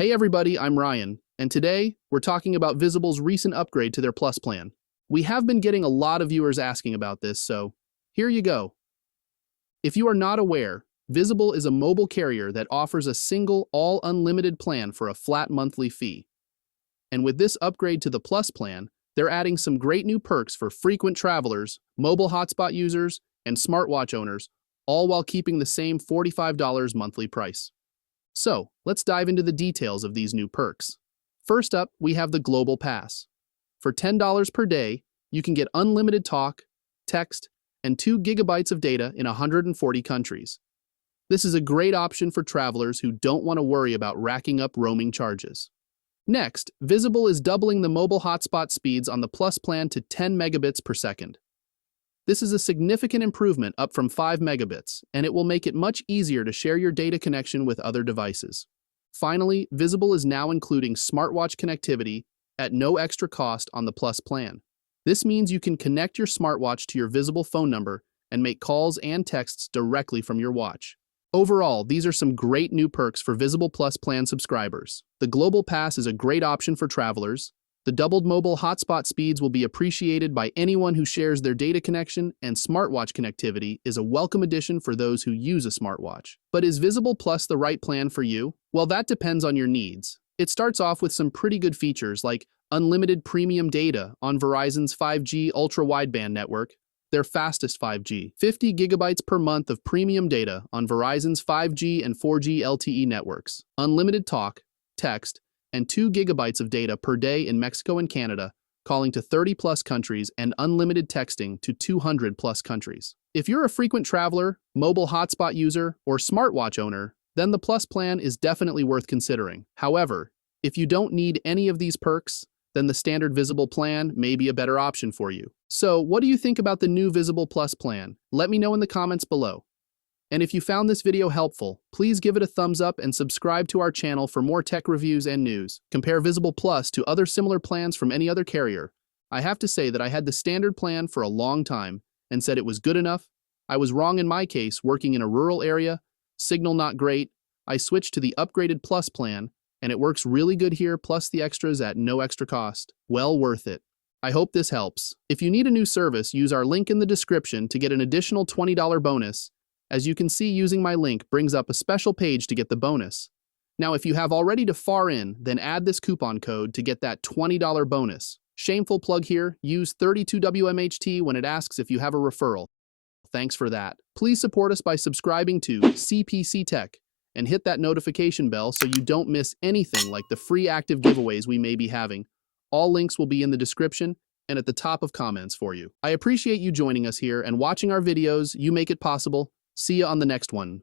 Hey everybody, I'm Ryan, and today we're talking about Visible's recent upgrade to their Plus plan. We have been getting a lot of viewers asking about this, so here you go. If you are not aware, Visible is a mobile carrier that offers a single, all-unlimited plan for a flat monthly fee. And with this upgrade to the Plus plan, they're adding some great new perks for frequent travelers, mobile hotspot users, and smartwatch owners, all while keeping the same $45 monthly price. So, let's dive into the details of these new perks. First up, we have the Global Pass. For $10 per day, you can get unlimited talk, text, and 2 gigabytes of data in 140 countries. This is a great option for travelers who don't want to worry about racking up roaming charges. Next, Visible is doubling the mobile hotspot speeds on the Plus plan to 10 megabits per second. This is a significant improvement up from 5 megabits, and it will make it much easier to share your data connection with other devices. Finally, Visible is now including Smartwatch Connectivity at no extra cost on the Plus plan. This means you can connect your smartwatch to your Visible phone number and make calls and texts directly from your watch. Overall, these are some great new perks for Visible Plus plan subscribers. The Global Pass is a great option for travelers. The doubled mobile hotspot speeds will be appreciated by anyone who shares their data connection, and smartwatch connectivity is a welcome addition for those who use a smartwatch. But is Visible Plus the right plan for you? Well, that depends on your needs. It starts off with some pretty good features like unlimited premium data on Verizon's 5G ultra-wideband network, their fastest 5G, 50 gigabytes per month of premium data on Verizon's 5G and 4G LTE networks, unlimited talk, text, and 2 gigabytes of data per day in Mexico and Canada, calling to 30-plus countries, and unlimited texting to 200-plus countries. If you're a frequent traveler, mobile hotspot user, or smartwatch owner, then the Plus plan is definitely worth considering. However, if you don't need any of these perks, then the standard Visible plan may be a better option for you. So, what do you think about the new Visible Plus plan? Let me know in the comments below. And if you found this video helpful, please give it a thumbs up and subscribe to our channel for more tech reviews and news. Compare Visible Plus to other similar plans from any other carrier. I have to say that I had the standard plan for a long time and said it was good enough. I was wrong in my case, working in a rural area, signal not great. I switched to the upgraded Plus plan, and it works really good here, plus the extras at no extra cost. Well worth it. I hope this helps. If you need a new service, use our link in the description to get an additional $20 bonus. As you can see, using my link brings up a special page to get the bonus. Now, if you have already to far in, then add this coupon code to get that $20 bonus. Shameful plug here, use 32WMHT when it asks if you have a referral. Thanks for that. Please support us by subscribing to CPC Tech and hit that notification bell so you don't miss anything like the free active giveaways we may be having. All links will be in the description and at the top of comments for you. I appreciate you joining us here and watching our videos. You make it possible. See you on the next one.